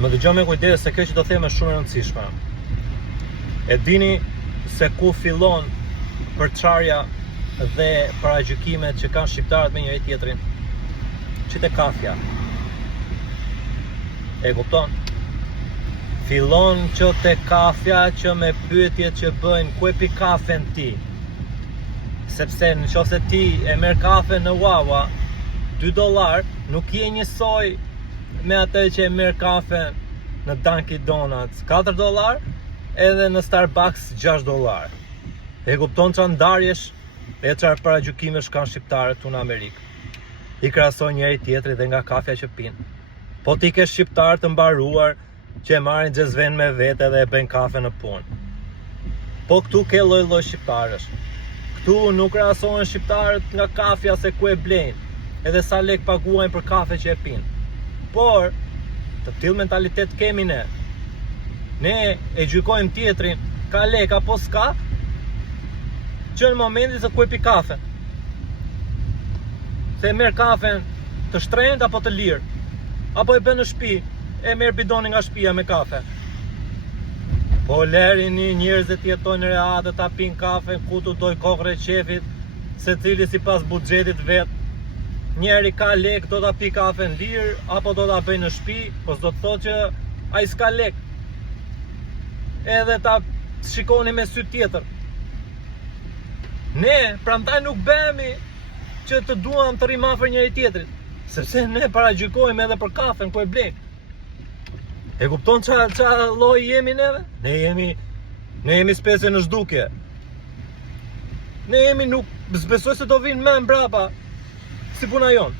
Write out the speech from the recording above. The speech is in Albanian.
Më dëgjoj me kujdes se kjo që do them është shumë e rëndësishme. E dini se ku fillon përçarja dhe paragjykimet që kanë shqiptarët me njëri tjetrin? Që te kafja. E kupton? Fillon që te kafja, që me pyetjet që bëjnë ku e pi kafen ti. Sepse nëse ti e merr kafe në Wawa $2, nuk je njësoj me atë që e merr kafe në Dunkin Donuts $4 edhe në Starbucks $6. E kupton çfarë ndarjesh e çfarë paragjykimesh kanë shqiptarët këtu në Amerikë. I krahasojnë njëri tjetrin dhe nga kafja që pinë. Po ti ke shqiptar të mbaruar që e marrin xhezven me vete dhe e bëjnë kafe në punë. Po këtu ke lloj-lloj shqiptarësh. Këtu nuk krahasohen shqiptarët nga kafja se ku e blejnë, edhe sa lek paguajnë për kafe që e pinë. Por të tillë mentalitet kemi ne. Ne e gjykojmë tjetrin, ka lek apo s'ka, që në momentin se ku e pi kafe. Se e merr kafen të shtrenjtë apo të lirë, apo e bën në shtëpi, e merr bidonin nga shtëpia me kafe. Po lerini njerëzit jetojnë rehat dhe ta pinë kafe ku tu doj kokre qefit, secili sipas buxhetit vet. Njeri ka lek, do ta pi kafen lirë, apo do ta bëj në shtëpi, po s'do të thotë që ai s'ka lek. Edhe ta shikoni me sy tjetër. Ne, prandaj nuk bëhemi që të duam të rrim afër njëri tjetrit, sepse ne paragjykojmë edhe për kafen ku e blejmë. E kupton çfarë lloj jemi neve? Ne jemi specie në zhdukje. Ne jemi nuk besoj se do vinë më mbrapa si puna jon.